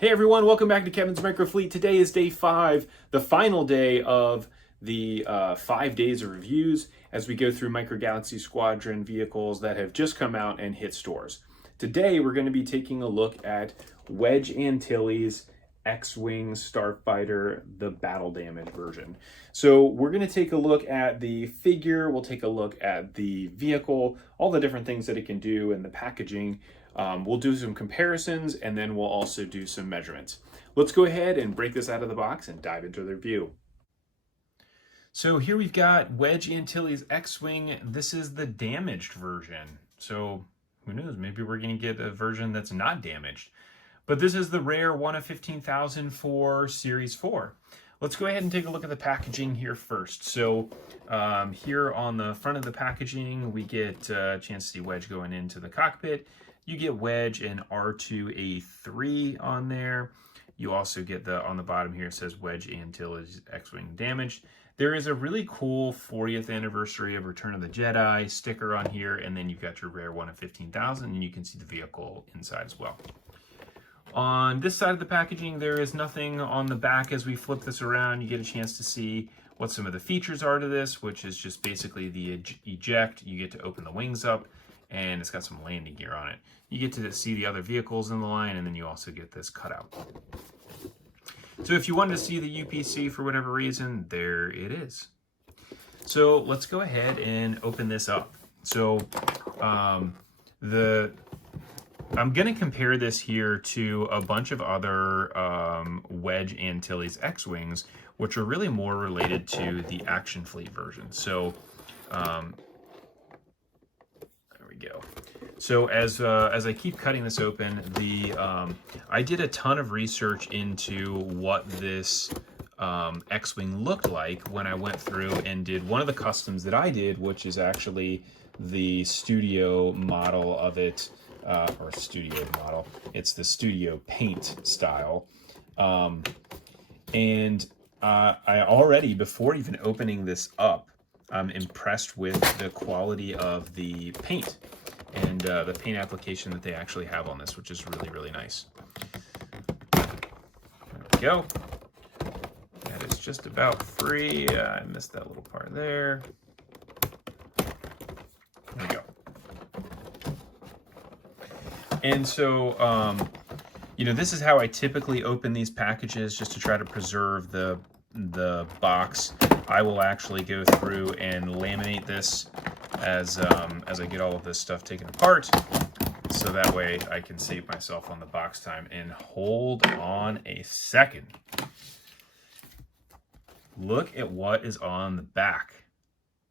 Hey everyone, welcome back to Kevin's Microfleet. Today is day 5, the final day of the 5 days of reviews as we go through Micro Galaxy Squadron vehicles that have just come out and hit stores. Today we're going to be taking a look at Wedge Antilles X-Wing Starfighter, the battle damage version. So we're going to take a look at the figure, we'll take a look at the vehicle, all the different things that it can do, and the packaging. We'll do some comparisons, and then we'll also do some measurements. Let's go ahead and break this out of the box and dive into the review. So here we've got Wedge Antilles X-Wing. This is the damaged version. So who knows, maybe we're going to get a version that's not damaged. But this is the rare 1 of 15,000 for Series 4. Let's go ahead and take a look at the packaging here first. So here on the front of the packaging, we get a chance to see Wedge going into the cockpit. You get Wedge and R2A3 on there. You also get on the bottom here, it says Wedge Antilles X-Wing damaged. There is a really cool 40th anniversary of Return of the Jedi sticker on here, and then you've got your rare 1 of 15,000, and you can see the vehicle inside as well. On this side of the packaging, there is nothing on the back. As we flip this around, you get a chance to see what some of the features are to this, which is just basically the eject. You get to open the wings up, and it's got some landing gear on it. You get to see the other vehicles in the line, and then you also get this cutout. So if you wanted to see the UPC for whatever reason, there it is. So let's go ahead and open this up. So I'm going to compare this here to a bunch of other Wedge Antilles X-Wings, which are really more related to the Action Fleet version. So there we go. So as I keep cutting this open, I did a ton of research into what this X-Wing looked like when I went through and did one of the customs that I did, which is actually the studio model of it, or studio model. It's the studio paint style. And I already, before even opening this up, I'm impressed with the quality of the paint and the paint application that they actually have on this, which is really, really nice. There we go. That is just about free. I missed that little part there. There we go. And so, this is how I typically open these packages, just to try to preserve the box. I will actually go through and laminate this as I get all of this stuff taken apart, so that way I can save myself on the box time. And hold on a second. Look at what is on the back.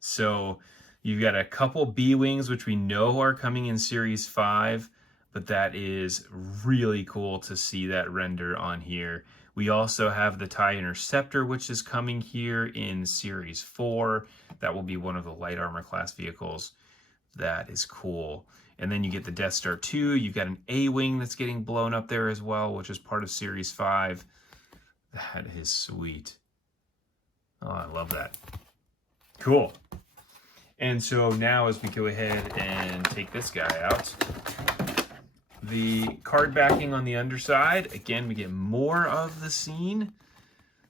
So you've got a couple B-Wings, which we know are coming in Series 5, but that is really cool to see that render on here. We also have the TIE Interceptor, which is coming here in Series 4. That will be one of the light armor class vehicles. That is cool. And then you get the Death Star 2. You've got an A-Wing that's getting blown up there as well, which is part of Series 5. That is sweet. Oh, I love that. Cool. And so now as we go ahead and take this guy out, the card backing on the underside, again, we get more of the scene.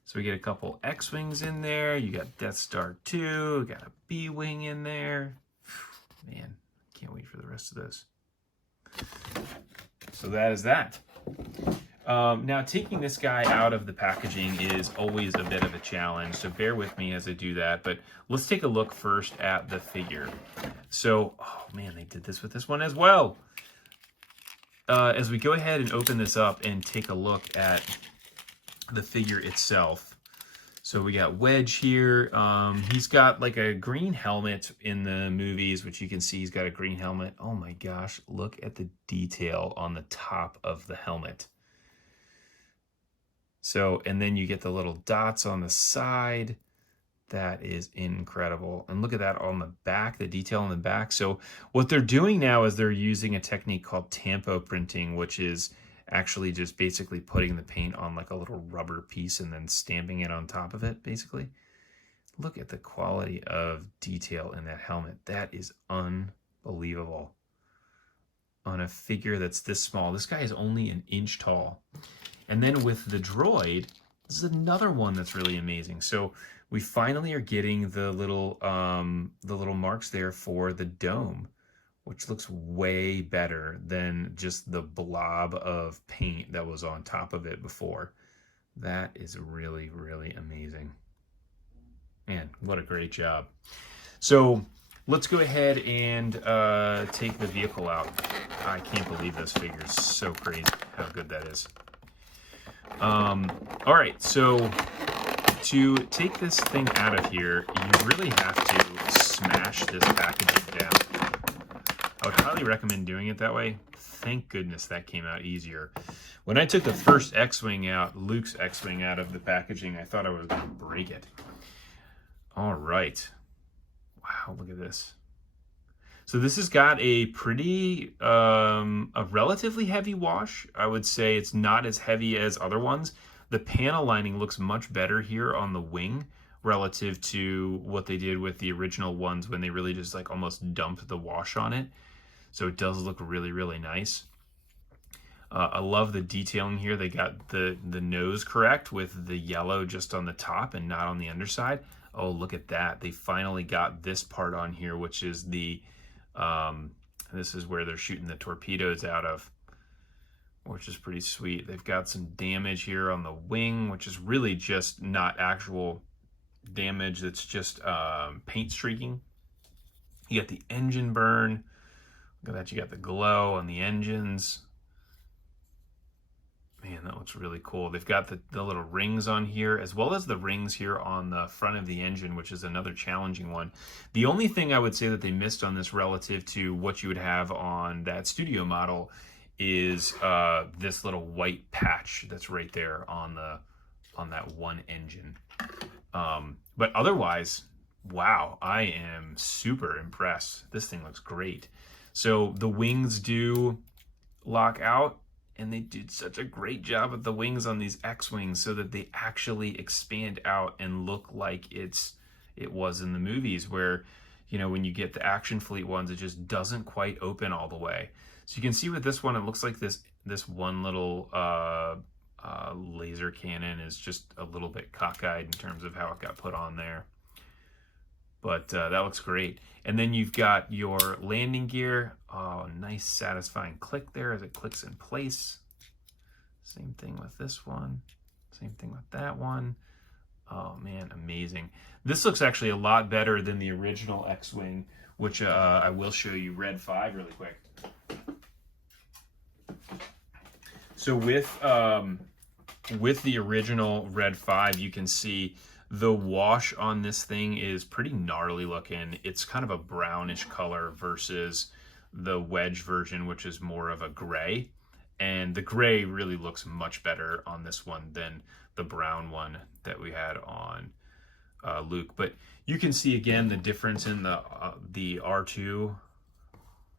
So we get a couple X-Wings in there. You got Death Star 2, we got a B-Wing in there. Man, can't wait for the rest of this. So that is that. Now, taking this guy out of the packaging is always a bit of a challenge, so bear with me as I do that. But let's take a look first at the figure. So, oh man, they did this with this one as well. As we go ahead and open this up and take a look at the figure itself. So we got Wedge here. He's got like a green helmet in the movies, which you can see he's got a green helmet. Oh my gosh, look at the detail on the top of the helmet. So, and then you get the little dots on the side. That is incredible. And look at that on the back, the detail on the back. So what they're doing now is they're using a technique called tampo printing, which is actually just basically putting the paint on like a little rubber piece and then stamping it on top of it, basically. Look at the quality of detail in that helmet. That is unbelievable. On a figure that's this small. This guy is only an inch tall. And then with the droid, this is another one that's really amazing. So we finally are getting the little marks there for the dome, which looks way better than just the blob of paint that was on top of it before. That is really, really amazing. Man, what a great job. So let's go ahead and take the vehicle out. I can't believe this figure is so crazy how good that is. All right, so to take this thing out of here, you really have to smash this packaging down. I would highly recommend doing it that way. Thank goodness that came out easier. When I took the first X-Wing out, Luke's X-Wing out of the packaging, I thought I was going to break it. All right. Wow, look at this. So this has got a pretty, a relatively heavy wash. I would say it's not as heavy as other ones. The panel lining looks much better here on the wing relative to what they did with the original ones when they really just like almost dumped the wash on it. So it does look really, really nice. I love the detailing here. They got the nose correct with the yellow just on the top and not on the underside. Oh, look at that. They finally got this part on here, which is the, this is where they're shooting the torpedoes out of, which is pretty sweet. They've got some damage here on the wing, which is really just not actual damage. It's just paint streaking. You got the engine burn. Look at that. You got the glow on the engines. Man, that looks really cool. They've got the little rings on here, as well as the rings here on the front of the engine, which is another challenging one. The only thing I would say that they missed on this relative to what you would have on that studio model is this little white patch that's right there on that one engine. But otherwise, wow, I am super impressed. This thing looks great. So the wings do lock out, and they did such a great job with the wings on these X-Wings so that they actually expand out and look like it was in the movies, where, you know, when you get the Action Fleet ones, it just doesn't quite open all the way. So you can see with this one, it looks like this one little laser cannon is just a little bit cockeyed in terms of how it got put on there. But that looks great. And then you've got your landing gear. Oh, nice satisfying click there as it clicks in place. Same thing with this one. Same thing with that one. Oh man, amazing. This looks actually a lot better than the original X-Wing, which I will show you Red 5 really quick. So with the original Red 5, you can see the wash on this thing is pretty gnarly looking. It's kind of a brownish color versus the Wedge version, which is more of a gray. And the gray really looks much better on this one than the brown one that we had on Luke. But you can see again the difference in the R2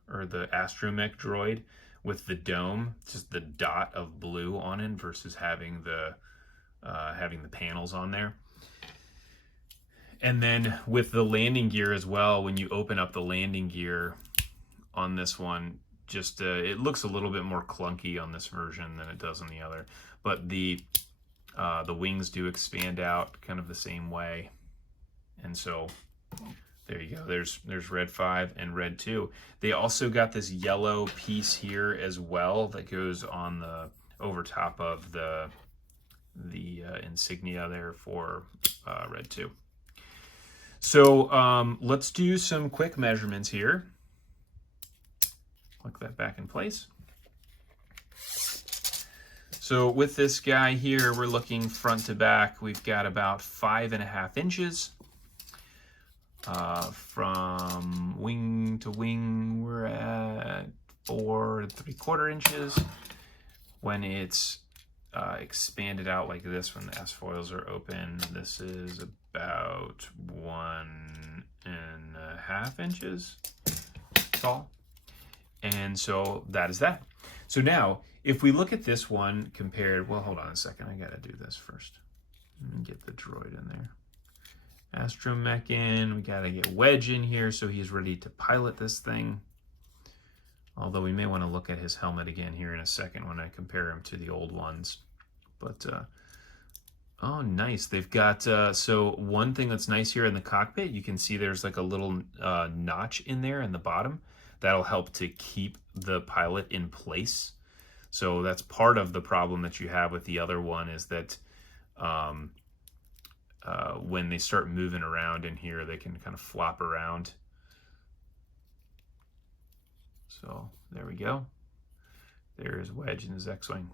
or the astromech droid with the dome, just the dot of blue on it versus having the panels on there. And then with the landing gear as well, when you open up the landing gear on this one, just it looks a little bit more clunky on this version than it does on the other. But the wings do expand out kind of the same way. And so there you go. There's Red 5 and Red 2. They also got this yellow piece here as well that goes on the over top of the insignia there for Red 2. So let's do some quick measurements here. Lock that back in place. So with this guy here, we're looking front to back. We've got about 5.5 inches. From wing to wing, we're at 4 3/4 inches. When it's expanded out like this, when the S-foils are open, this is about 1.5 inches tall. And so that is that. So now, if we look at this one compared, well, hold on a second, I gotta do this first. Let me get the droid in there. Astromech in, we gotta get Wedge in here so he's ready to pilot this thing. Although we may want to look at his helmet again here in a second when I compare him to the old ones. But oh, nice. They've got so one thing that's nice here in the cockpit, you can see there's like a little notch in there in the bottom that'll help to keep the pilot in place. So that's part of the problem that you have with the other one, is that when they start moving around in here, they can kind of flop around. So there we go. There's Wedge in his X-Wing.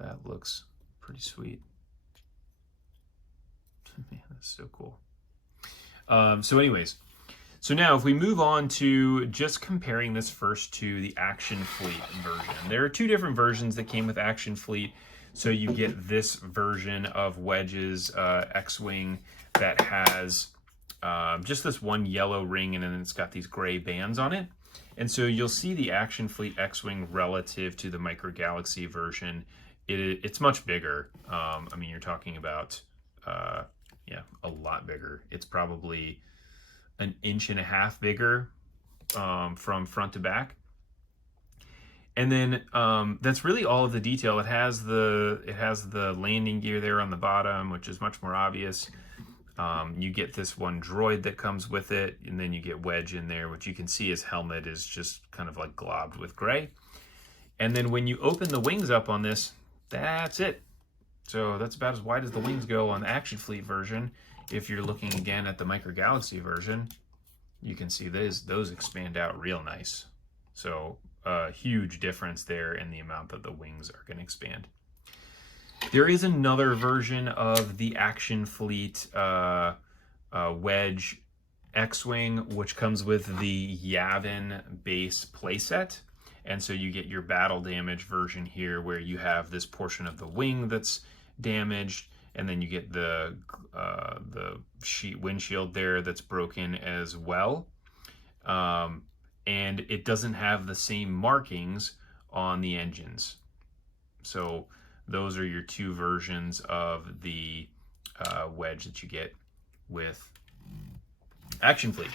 That looks pretty sweet. Man, that's so cool. So anyways, so now if we move on to just comparing this first to the Action Fleet version. There are two different versions that came with Action Fleet. So you get this version of Wedge's X-Wing that has just this one yellow ring, and then it's got these gray bands on it. And so you'll see the Action Fleet X-Wing relative to the Micro Galaxy version. It's much bigger. I mean, you're talking about, yeah, a lot bigger. It's probably an 1.5 inches bigger from front to back. And then that's really all of the detail. It has the landing gear there on the bottom, which is much more obvious. You get this one droid that comes with it, and then you get Wedge in there, which you can see his helmet is just kind of like globbed with gray. And then when you open the wings up on this, that's it. So that's about as wide as the wings go on the Action Fleet version. If you're looking again at the Micro Galaxy version, you can see those expand out real nice. So a huge difference there in the amount that the wings are going to expand. There is another version of the Action Fleet Wedge X-Wing, which comes with the Yavin base playset. And so you get your battle damage version here, where you have this portion of the wing that's damaged, and then you get the windshield there that's broken as well. And it doesn't have the same markings on the engines. So those are your two versions of the Wedge that you get with Action Fleet.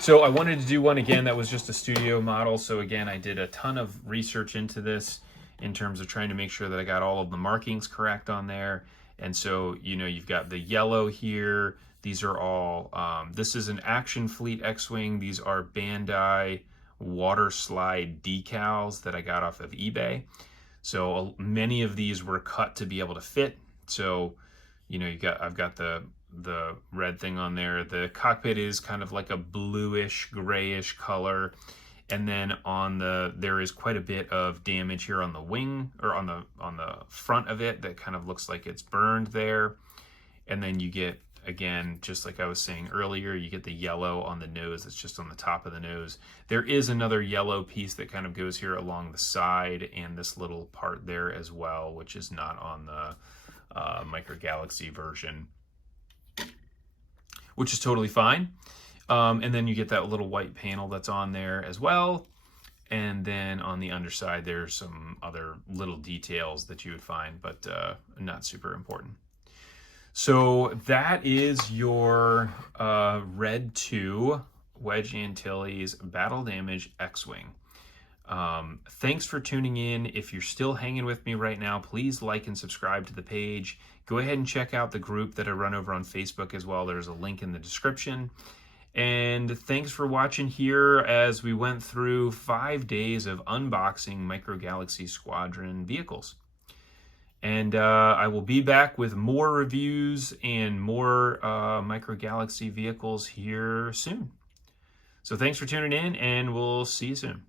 So I wanted to do one again that was just a studio model. So again, I did a ton of research into this in terms of trying to make sure that I got all of the markings correct on there. And so, you know, you've got the yellow here. These are all, this is an Action Fleet X-Wing. These are Bandai water slide decals that I got off of eBay. So many of these were cut to be able to fit. So, you know, I've got the red thing on there. The cockpit is kind of like a bluish, grayish color. And then there is quite a bit of damage here on the wing, or on the front of it, that kind of looks like it's burned there. And then you get, again, just like I was saying earlier, you get the yellow on the nose that's just on the top of the nose. There is another yellow piece that kind of goes here along the side, and this little part there as well, which is not on the Micro Galaxy version, which is totally fine. And then you get that little white panel that's on there as well. And then on the underside, there's some other little details that you would find, but not super important. So that is your Red 2 Wedge Antilles Battle Damage X-Wing. Thanks for tuning in. If you're still hanging with me right now, please like and subscribe to the page. Go ahead and check out the group that I run over on Facebook as well. There's a link in the description. And thanks for watching here as we went through 5 days of unboxing Micro Galaxy Squadron vehicles. And I will be back with more reviews and more Micro Galaxy vehicles here soon. So thanks for tuning in, and we'll see you soon.